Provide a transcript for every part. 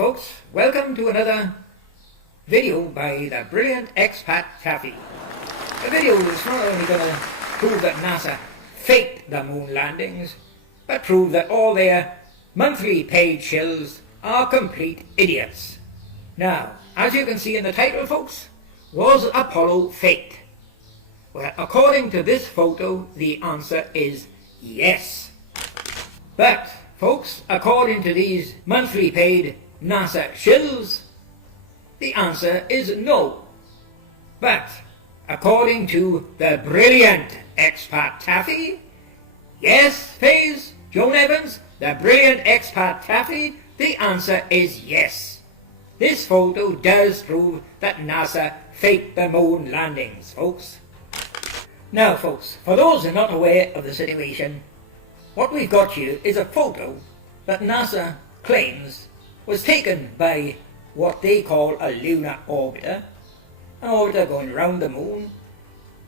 folks, welcome to another video by the brilliant expat Taffy. The video is not only going to prove that NASA faked the moon landings, but prove that all their monthly paid shills are complete idiots. Now, as you can see in the title, folks, was Apollo faked? Well, according to this photo, the answer is yes. But, folks, according to these monthly paid NASA shills, the answer is no. But, according to the brilliant expat Taffy, yes, Faze, Joan Evans, the brilliant expat Taffy, the answer is yes. This photo does prove that NASA faked the moon landings, folks. Now, folks, for those who are not aware of the situation, what we've got here is a photo that NASA claims was taken by what they call a lunar orbiter, an orbiter going around the moon,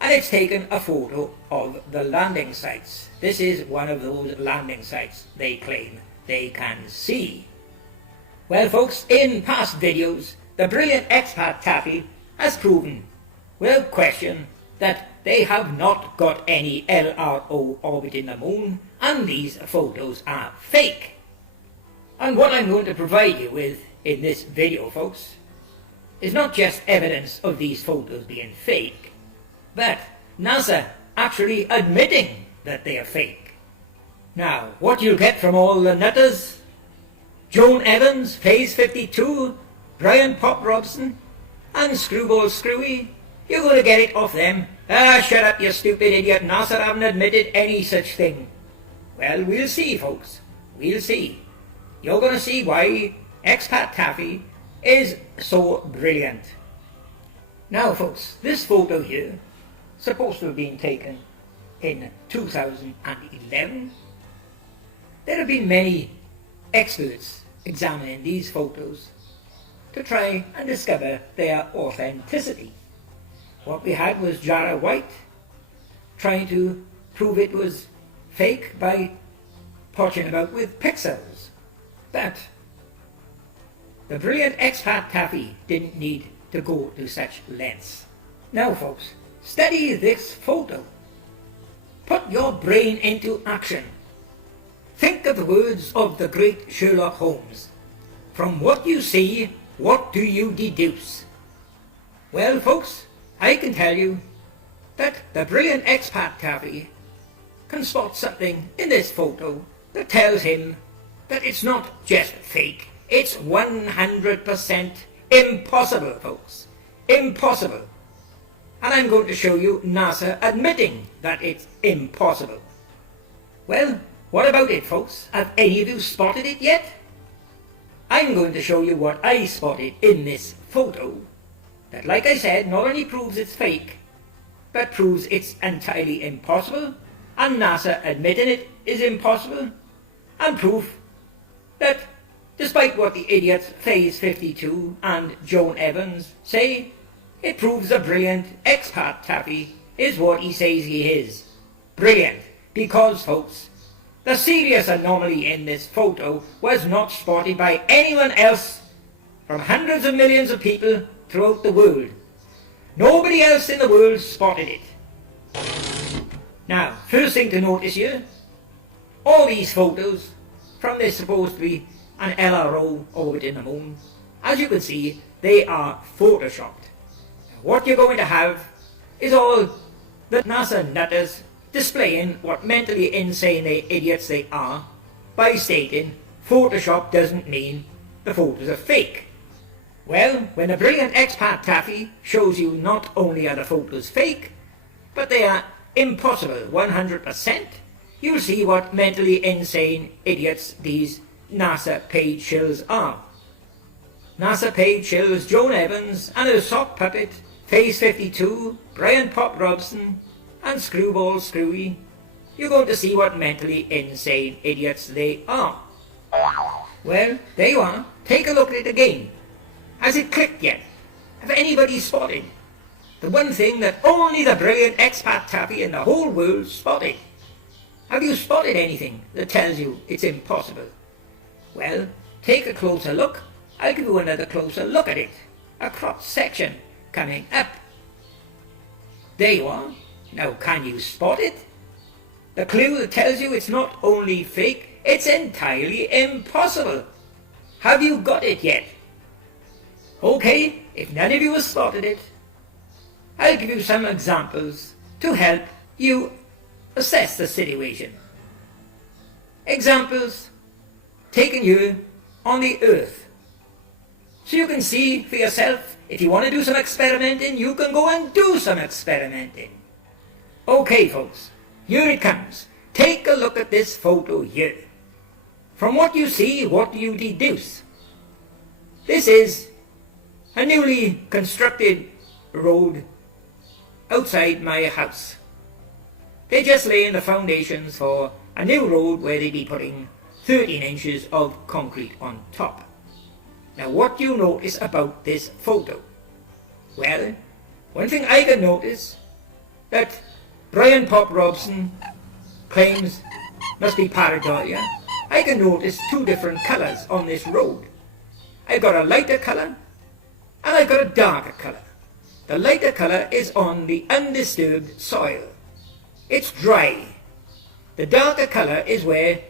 and it's taken a photo of the landing sites. This is one of those landing sites they claim they can see. Well, folks, in past videos, the brilliant expat Taffy has proven, without question, that they have not got any LRO orbiting the moon, and these photos are fake. And what I'm going to provide you with in this video, folks, is not just evidence of these photos being fake, but NASA actually admitting that they are fake. Now, what you'll get from all the nutters, Joan Evans, Phase 52, Brian Pop Robson, and Screwball Screwy, you're going to get it off them. Ah, shut up, you stupid idiot. NASA haven't admitted any such thing. Well, we'll see, folks. We'll see. You're going to see why expat Taffy is so brilliant. Now, folks, this photo here, supposed to have been taken in 2011. There have been many experts examining these photos to try and discover their authenticity. What we had was Jara White trying to prove it was fake by potching about with pixels. But the brilliant expat Taffy didn't need to go to such lengths. Now, folks, study this photo. Put your brain into action. Think of the words of the great Sherlock Holmes. From what you see, what do you deduce? Well, folks, I can tell you that the brilliant expat Taffy can spot something in this photo that tells him that it's not just fake, it's 100% impossible, folks. Impossible. And I'm going to show you NASA admitting that it's impossible. Well, what about it, folks? Have any of you spotted it yet? I'm going to show you what I spotted in this photo that, like I said, not only proves it's fake, but proves it's entirely impossible, and NASA admitting it is impossible, and proof that despite what the idiots Phase 52 and Joan Evans say, it proves the brilliant expat Taffy is what he says he is. Brilliant, because, folks, the serious anomaly in this photo was not spotted by anyone else from hundreds of millions of people throughout the world. Nobody else in the world spotted it. Now, first thing to notice here, all these photos from this supposed to be an LRO orbiting the moon, as you can see, they are photoshopped. What you're going to have is all the NASA nutters displaying what mentally insane idiots they are by stating Photoshop doesn't mean the photos are fake. Well, when the brilliant expat Taffy shows you not only are the photos fake, but they are impossible 100%, you'll see what mentally insane idiots these NASA paid shills are. NASA paid shills Joan Evans and her sock puppet, Phase 52, Brian Pop Robson, and Screwball Screwy. You're going to see what mentally insane idiots they are. Well, there you are. Take a look at it again. Has it clicked yet? Have anybody spotted the one thing that only the brilliant expat Taffy in the whole world spotted? Have you spotted anything that tells you it's impossible? Well, take a closer look I'll give you another closer look at it. A cross section coming up. There you are. Now can you spot it? The clue that tells you it's not only fake, it's entirely impossible. Have you got it yet? Okay, if none of you have spotted it, I'll give you some examples to help you assess the situation. Examples taken here on the Earth. So you can see for yourself, if you want to do some experimenting, you can go and do some experimenting. Okay folks, here it comes. Take a look at this photo here. From what you see, what do you deduce? This is a newly constructed road outside my house. They're just laying the foundations for a new road where they'll be putting 13 inches of concrete on top. Now what do you notice about this photo? Well, one thing I can notice that Brian Pop Robson claims must be pareidolia. I can notice two different colours on this road. I've got a lighter colour and I've got a darker colour. The lighter colour is on the undisturbed soil. It's dry. The darker colour is where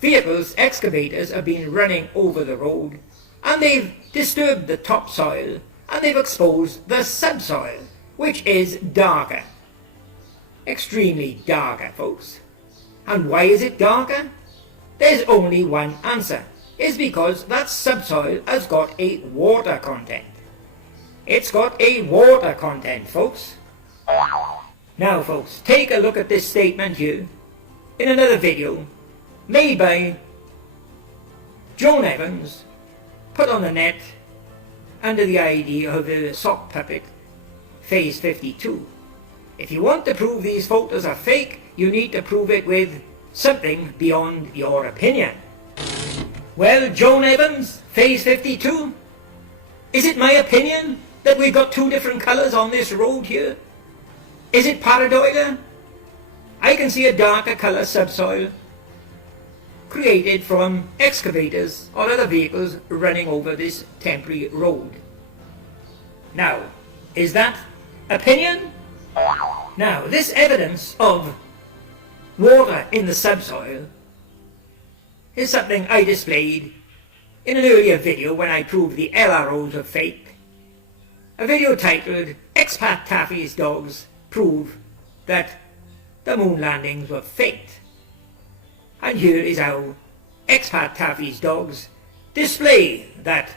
vehicles, excavators have been running over the road and they've disturbed the topsoil and they've exposed the subsoil, which is darker. Extremely darker, folks. And why is it darker? There's only one answer. It's because that subsoil has got a water content. It's got a water content, folks. Now, folks, take a look at this statement here in another video made by Joan Evans, put on the net under the idea of the sock puppet Phase 52. If you want to prove these photos are fake, you need to prove it with something beyond your opinion. Well, Joan Evans, Phase 52, is it my opinion that we've got two different colours on this road here? Is it pareidolia? I can see a darker colour subsoil created from excavators or other vehicles running over this temporary road. Now, is that opinion? Now, this evidence of water in the subsoil is something I displayed in an earlier video when I proved the LROs are fake. A video titled Expat Taffy's Dogs Prove That the Moon Landings Were Faked. And here is how Expat Taffy's dogs display that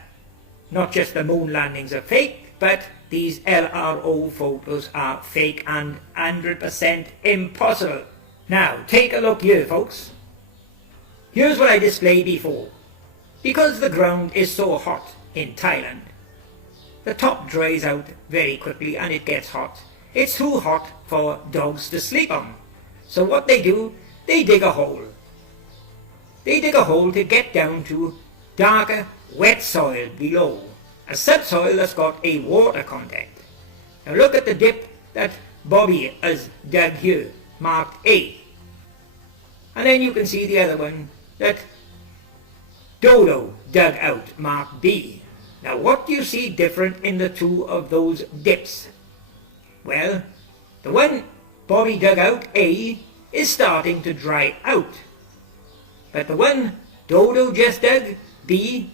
not just the moon landings are fake, but these LRO photos are fake and 100% impossible. Now, take a look here, folks. Here's what I displayed before. Because the ground is so hot in Thailand, the top dries out very quickly and it gets hot. It's too hot for dogs to sleep on. So what they do, they dig a hole. They dig a hole to get down to darker, wet soil below. A subsoil that's got a water content. Now look at the dip that Bobby has dug here, marked A. And then you can see the other one that Dodo dug out, marked B. Now what do you see different in the two of those dips? Well, the one Bobby dug out, A, is starting to dry out. But the one Dodo just dug, B,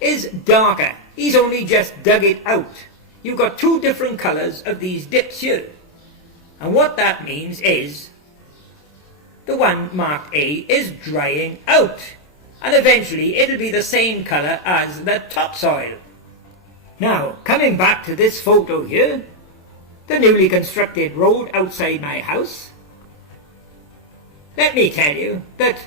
is darker. He's only just dug it out. You've got two different colours of these dips here. And what that means is the one marked A is drying out. And eventually it'll be the same colour as the topsoil. Now, coming back to this photo here, the newly constructed road outside my house, let me tell you that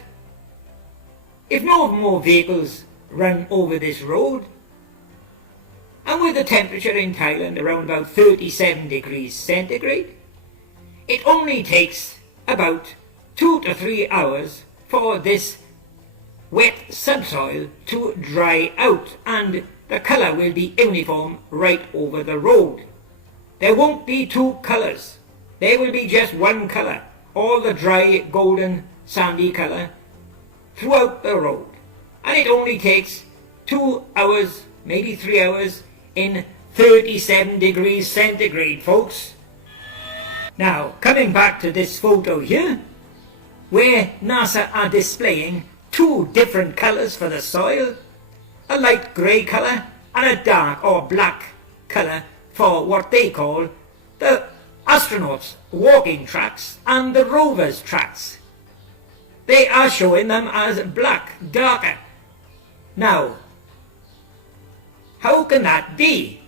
if no more vehicles run over this road, and with the temperature in Thailand around about 37 degrees centigrade, it only takes about 2 to 3 hours for this wet subsoil to dry out and the colour will be uniform right over the road. There won't be two colours. There will be just one colour, all the dry golden sandy colour throughout the road. And it only takes 2 hours, maybe 3 hours, in 37 degrees centigrade, folks. Now, coming back to this photo here, where NASA are displaying two different colours for the soil, a light grey colour and a dark or black colour for what they call the astronauts' walking tracks and the rovers' tracks. They are showing them as black, darker. Now, how can that be?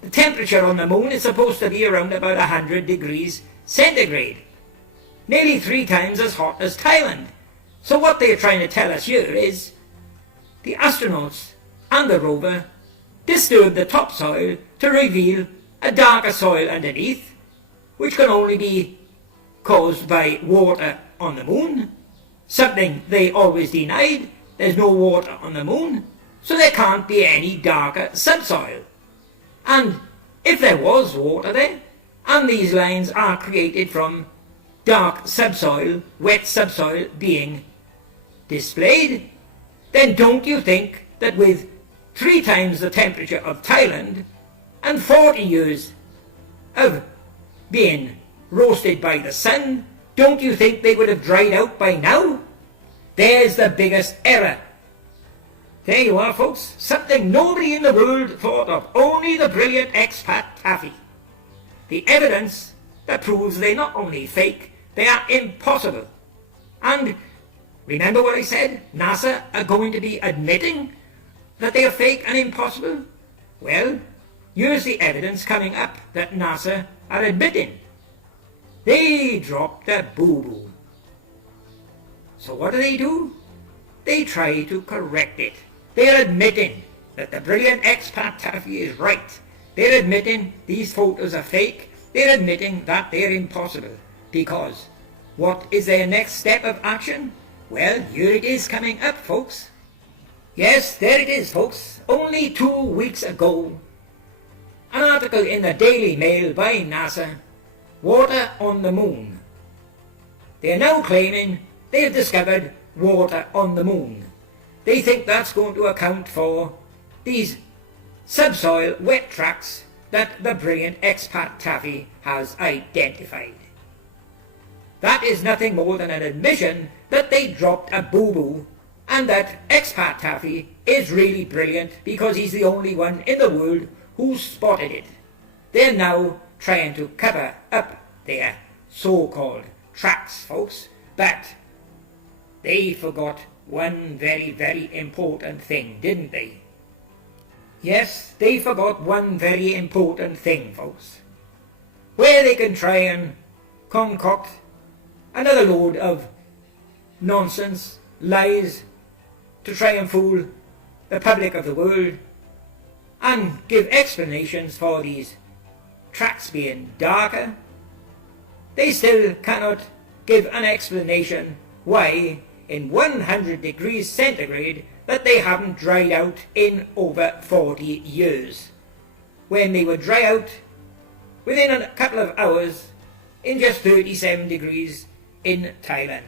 The temperature on the moon is supposed to be around about 100 degrees centigrade, nearly 3 times as hot as Thailand. So what they're trying to tell us here is the astronauts and the rover disturb the topsoil to reveal a darker soil underneath, which can only be caused by water on the moon, something they always denied. There's no water on the moon, so there can't be any darker subsoil. And if there was water there, and these lines are created from dark subsoil, wet subsoil being displayed, then don't you think that with 3 times the temperature of Thailand and 40 years of being roasted by the sun, don't you think they would have dried out by now? There's the biggest error. There you are, folks, something nobody in the world thought of, only the brilliant expat Taffy. The evidence that proves they're not only fake, they are impossible. And remember what I said? NASA are going to be admitting that they are fake and impossible? Well, here's the evidence coming up that NASA are admitting. They dropped a boo-boo. So what do? They try to correct it. They're admitting that the brilliant expat Taffy is right. They're admitting these photos are fake. They're admitting that they're impossible. Because what is their next step of action? Well, here it is coming up, folks. Yes, there it is, folks. Only 2 weeks ago, an article in the Daily Mail by NASA, water on the moon. They're now claiming they've discovered water on the moon. They think that's going to account for these subsoil wet tracks that the brilliant expat Taffy has identified. That is nothing more than an admission that they dropped a boo-boo and that expat Taffy is really brilliant because he's the only one in the world who spotted it. They're now trying to cover up their so-called tracks, folks, but they forgot one very, very important thing, didn't they? Yes, they forgot one very important thing, folks. Where they can try and concoct another load of nonsense, lies, to try and fool the public of the world and give explanations for these tracks being darker, they still cannot give an explanation why in 100 degrees centigrade that they haven't dried out in over 40 years, when they would dry out within a couple of hours in just 37 degrees in Thailand.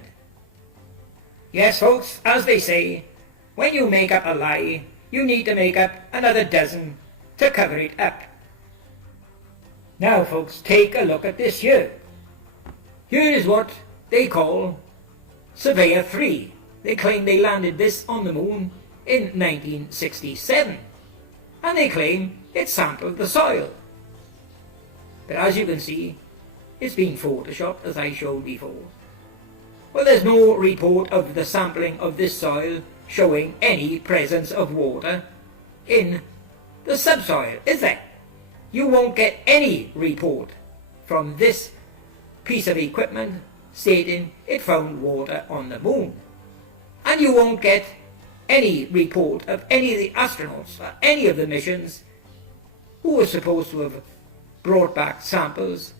Yes, folks, as they say, when you make up a lie, you need to make up another dozen to cover it up. Now, folks, take a look at this here. Here is what they call Surveyor 3. They claim they landed this on the moon in 1967. And they claim it sampled the soil. But as you can see, it's been photoshopped as I showed before. Well, there's no report of the sampling of this soil showing any presence of water in the subsoil, is there? You won't get any report from this piece of equipment stating it found water on the moon. And you won't get any report of any of the astronauts or any of the missions who were supposed to have brought back samples.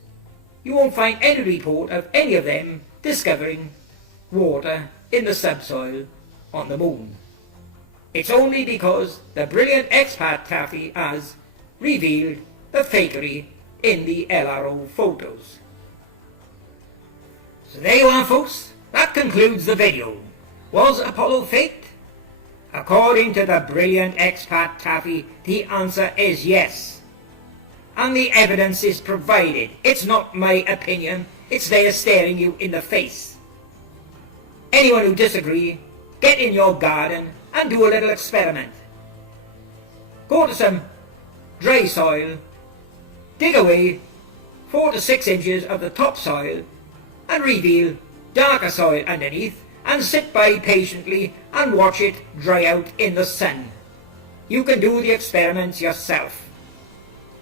You won't find any report of any of them discovering water in the subsoil on the moon. It's only because the brilliant expat Taffy has revealed the fakery in the LRO photos. So there you are, folks. That concludes the video. Was Apollo faked? According to the brilliant expat Taffy, the answer is yes. And the evidence is provided. It's not my opinion, it's there staring you in the face. Anyone who disagrees, get in your garden and do a little experiment. Go to some dry soil, dig away 4 to 6 inches of the topsoil and reveal darker soil underneath, and sit by patiently and watch it dry out in the sun. You can do the experiments yourself.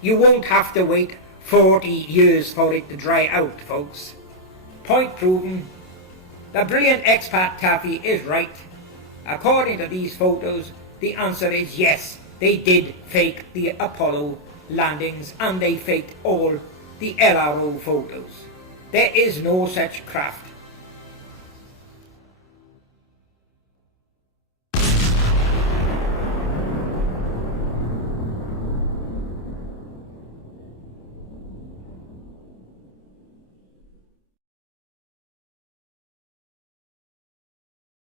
You won't have to wait 40 years for it to dry out, folks. Point proven. The brilliant expat Taffy is right. According to these photos, the answer is yes. They did fake the Apollo landings and they faked all the LRO photos. There is no such craft.